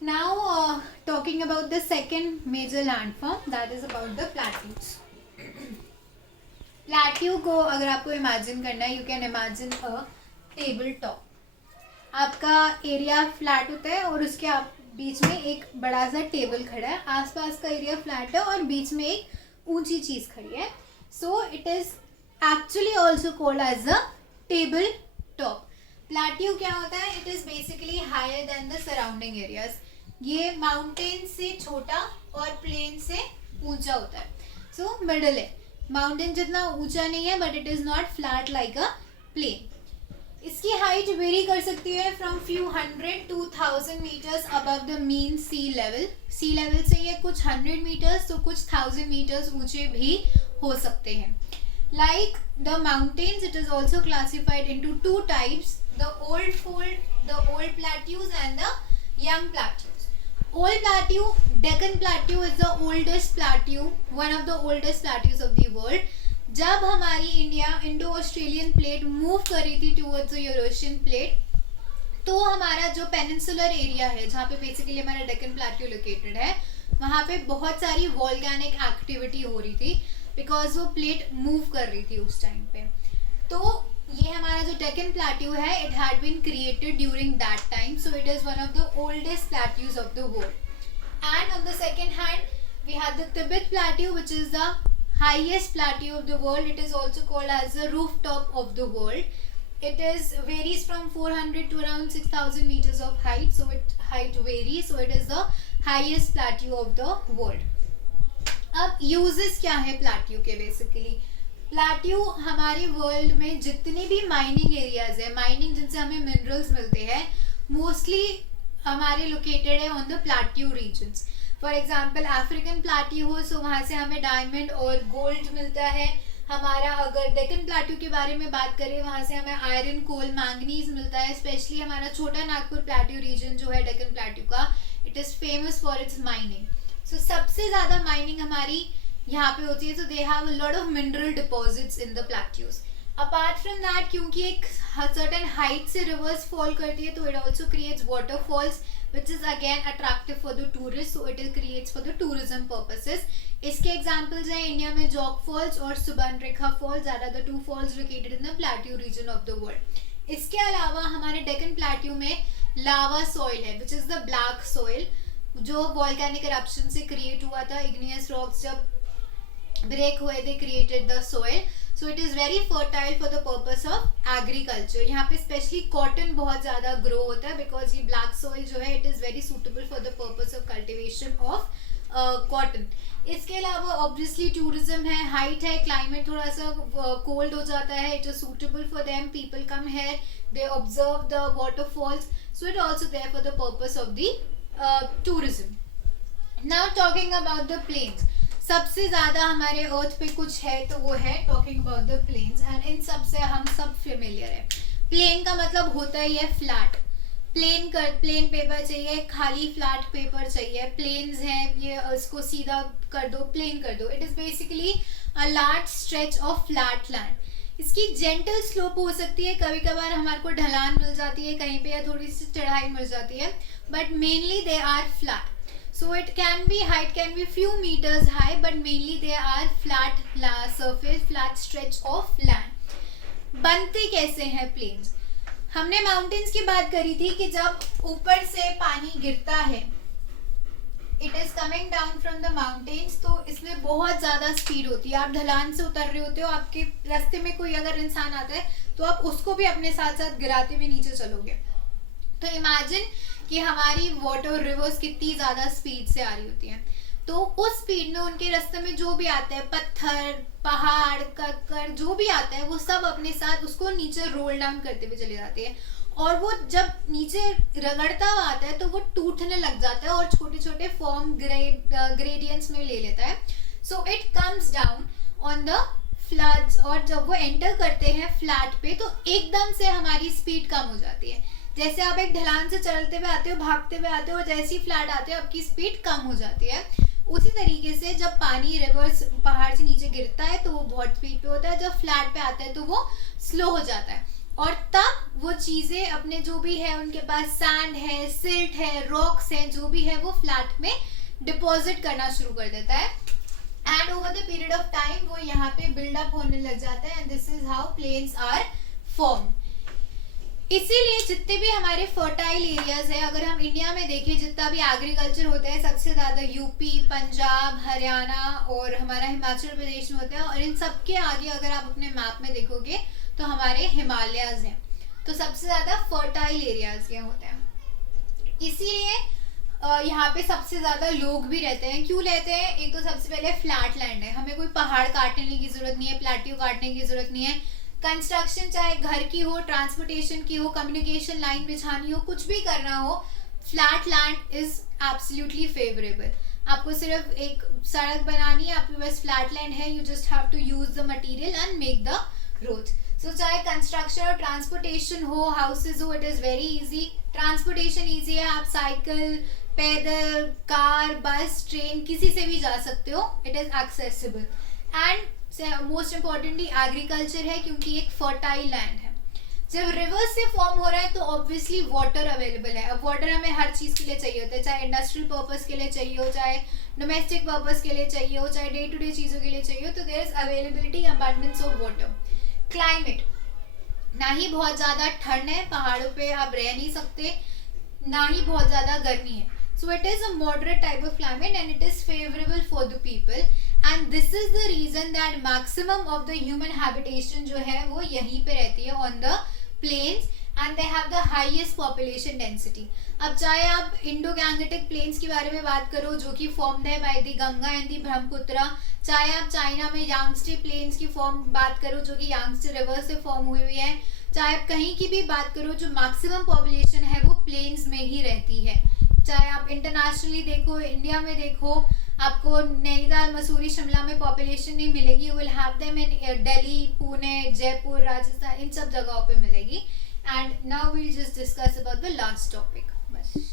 Now, talking about the second major landform, that is about the plateaus. Plateau को अगर आपको imagine करना है, you can imagine a table top. आपका area flat होता है और उसके आप बीच में एक बड़ा सा टेबल खड़ा है, आसपास का एरिया फ्लैट है और बीच में एक ऊंची चीज खड़ी है. So it is actually also called as a table top. Plateau क्या होता है? It is basically higher than the surrounding areas. ये माउंटेन से छोटा और प्लेन से ऊंचा होता है. सो मिडल है. माउंटेन जितना ऊंचा नहीं है but it is not flat like a plain. इसकी हाइट वेरी कर सकती है from few 100 to 1000 metres above the mean sea level. Sea level से ये कुछ 100 मीटर्स तो कुछ 1000 मीटर्स ऊंचे भी हो सकते हैं. Like the mountains, it is also classified into two types: the old fold, the old plateaus, and the young plateaus. Old plateau, Deccan Plateau is the oldest plateau, one of the oldest plateaus of the world. जब हमारी India Indo Australian plate move कर रही थी towards the Eurasian plate, तो हमारा जो peninsular area है जहाँ पे बेसिकली हमारा डेक्कन प्लेट्यू लोकेटेड है, वहाँ पे बहुत सारी वॉल्केनिक एक्टिविटी हो रही थी बिकॉज वो प्लेट मूव कर रही थी उस टाइम पे. तो ये हमारा जो डेक्कन प्लेट्यू है, it had been created during that time, so it is one of the oldest plateaus of the world. And on the second hand we have the Tibet plateau which is the highest plateau of the world. It is also called as the rooftop of the world. It is varies from 400 to around 6000 meters of height, so it height varies, so it is the highest plateau of the world. अब uses क्या है plateau के? basically plateau हमारे world में जितने भी mining areas है, mining जिनसे हमें मिनरल्स मिलते हैं, मोस्टली हमारे लोकेटेड है on the plateau regions. For example African plateau हो, सो वहाँ से हमें डायमंड और गोल्ड मिलता है. हमारा अगर डेक्कन प्लेट्यू के बारे में बात करें, वहाँ से हमें आयरन, कोल, मैंगनीज मिलता है. स्पेशली हमारा छोटा नागपुर प्लेट्यू रीजन जो है डेक्कन प्लेट्यू का, it is famous for its mining. So सबसे ज़्यादा माइनिंग हमारी यहाँ पे होती है. So they have a lot of mineral deposits in the plateaus. Apart from that, क्योंकि एक सर्टेन हाइट से रिवर्स फॉल करती है, तो it also creates waterfalls which is again attractive for the tourists, so it creates for the tourism purposes. इसके examples हैं India में Jog falls और Subarnarekha falls, are are the two falls located in the plateau region of the world. इसके अलावा हमारे Deccan plateau में lava soil है which is the black soil, जो वॉल्केनिक eruption से क्रिएट हुआ था. इग्नियस रॉक्स जब ब्रेक हुए, they created the soil. So it is very fertile for the purpose of agriculture. यहाँ पे स्पेशली कॉटन बहुत ज़्यादा ग्रो होता है बिकॉज ये ब्लैक सॉइल जो है, it is very suitable for the purpose of cultivation of cotton. इसके अलावा ऑब्वियसली टूरिज्म है, हाइट है, क्लाइमेट थोड़ा सा कोल्ड हो जाता है, it is suitable for them. People come here, they observe the waterfalls, so it also there for the purpose of the tourism. Now talking about the plains. सबसे ज़्यादा हमारे अर्थ पे कुछ है तो वो है talking about the plains, and इन सब से हम सब फेमिलियर है. प्लेन का मतलब होता ही है फ्लैट. प्लेन पेपर चाहिए, खाली फ्लैट पेपर चाहिए. प्लेन्स हैं, ये इसको सीधा कर दो, प्लेन कर दो. It is basically a large stretch of flat land. इसकी जेंटल स्लोप हो सकती है, कभी कभार हमारे को ढलान मिल जाती है कहीं पे, या थोड़ी सी चढ़ाई मिल जाती है, but mainly they are flat. So it can be, height can be few meters high, but mainly they are flat surface, flat stretch of land. बनते कैसे हैं प्लेन्स? हमने माउंटेन्स की बात करी थी कि जब ऊपर से पानी गिरता है, it is coming down from the mountains, तो इसमें बहुत ज़्यादा स्पीड होती है. आप ढलान से उतर रहे होते हो, आपके रास्ते में कोई अगर इंसान आता है तो आप उसको भी अपने साथ साथ गिराते हुए नीचे चलोगे. तो इमेजिन कि हमारी वाटर रिवर्स कितनी ज़्यादा स्पीड से आ रही होती हैं. तो उस स्पीड में उनके रास्ते में जो भी आता है, पत्थर, पहाड़, कंकड़, जो भी आता है, वो सब अपने साथ उसको नीचे रोल डाउन करते हुए चले जाते हैं. और वो जब नीचे रगड़ता हुआ आता है तो वो टूटने लग जाता है और छोटे छोटे फॉर्म ग्रेडियंट्स में ले लेता है. So it comes down on the floods, और जब वो एंटर करते हैं फ्लैट पे तो एकदम से हमारी स्पीड कम हो जाती है. जैसे आप एक ढलान से चलते हुए आते हो, भागते हुए आते हो, और जैसे ही फ्लैट आते हो आपकी स्पीड कम हो जाती है. उसी तरीके से जब पानी रिवर्स पहाड़ से नीचे गिरता है तो वो बहुत स्पीड पे होता है, जब फ्लैट पे आता है तो वो स्लो हो जाता है. और तब वो चीजें अपने जो भी है उनके पास सैंड है, सिल्ट है, रॉक्स है, जो भी है वो फ्लैट में डिपॉजिट करना शुरू कर देता है and over the period of time वो यहाँ पे बिल्डअप होने लग जाता है and this is how plains are form. इसीलिए जितने भी हमारे फर्टाइल एरियाज है, अगर हम इंडिया में देखें जितना भी एग्रीकल्चर होता है सबसे ज्यादा यूपी, पंजाब, हरियाणा और हमारा हिमाचल प्रदेश में होता है और इन सब के आगे अगर आप अपने मैप में देखोगे तो हमारे हिमालयाज हैं, तो सबसे ज्यादा फर्टाइल एरियाज यहाँ होते हैं। इसीलिए यहाँ पे सबसे ज्यादा लोग भी रहते हैं। क्यों रहते हैं? एक तो सबसे पहले फ्लैट लैंड है, हमें कोई पहाड़ काटने की जरूरत नहीं है, प्लेट्यू काटने की जरूरत नहीं है। कंस्ट्रक्शन चाहे घर की हो, ट्रांसपोर्टेशन की हो, कम्युनिकेशन लाइन बिछानी हो, कुछ भी करना हो, flat land is absolutely favourable. आपको सिर्फ एक सड़क बनानी है, आपके पास फ्लैट लैंड है, you just have to use the material and make the road. So चाहे कंस्ट्रक्शन और ट्रांसपोर्टेशन हो, हाउसेज हो, it is very easy. Transportation easy है, आप साइकिल, पैदल, कार, बस, ट्रेन किसी से भी जा सकते हो, it is accessible. And most importantly agriculture है क्योंकि एक फर्टाइल लैंड है। जब रिवर्स से फॉर्म हो रहा है तो ऑब्वियसली वाटर अवेलेबल है। अब वाटर हमें हर चीज के लिए चाहिए होता है, चाहे इंडस्ट्रियल पर्पस के लिए चाहिए हो, चाहे डोमेस्टिक पर्पस के लिए चाहिए हो, चाहे डे टू डे चीजों के लिए चाहिए हो, तो there is availability, abundance of water. Climate, ना ही बहुत ज्यादा ठंड है, पहाड़ों पे आप रह नहीं सकते, ना ही बहुत ज्यादा गर्मी है। So it is a moderate type of climate and it is favorable for the people and this is the reason that maximum of the human habitation जो है वो यहीं पे रहती है on the plains and they have the highest population density। अब चाहे आप इंडो-गैंजेटिक प्लेन्स के बारे में बात करो जो कि फॉर्म्ड है by the Ganga and the Brahmaputra, चाहे आप चाइना में यांगस्टे प्लेन्स की फॉर्म बात करो जो कि यांगस्टे रिवर से फॉर्म हुई हुई है, चाहे आप कहीं की भी बात करो, जो मैक्सिमम पॉपुलेशन है वो प्लेन्स में ही रहती है। चाहे आप इंटरनेशनली देखो, इंडिया में देखो, आपको नैनीताल, मसूरी, शिमला में पॉपुलेशन नहीं मिलेगी, you will have them in Delhi, Pune, Jaipur, Rajasthan, इन सब जगहों पे मिलेगी। And now we will just discuss about the last topic.